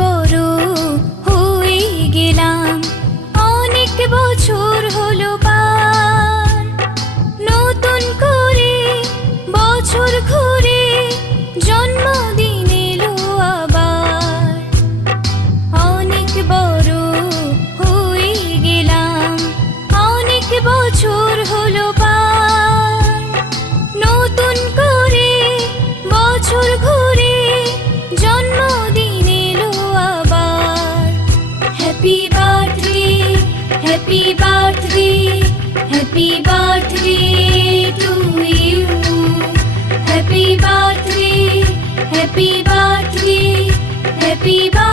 বড় হয়ে গেলাম, অনেক বছর হলো পার। নতুন করে বছর ঘুরে জন্মদিন এলো আবার। অনেক বড় হয়ে গেলাম, অনেক বছর হলো পার। নতুন করে বছর ঘুরে জন্মদিন এলো আবার। Happy birthday, happy birthday, happy birthday to you. Happy birthday, happy birthday, happy birthday.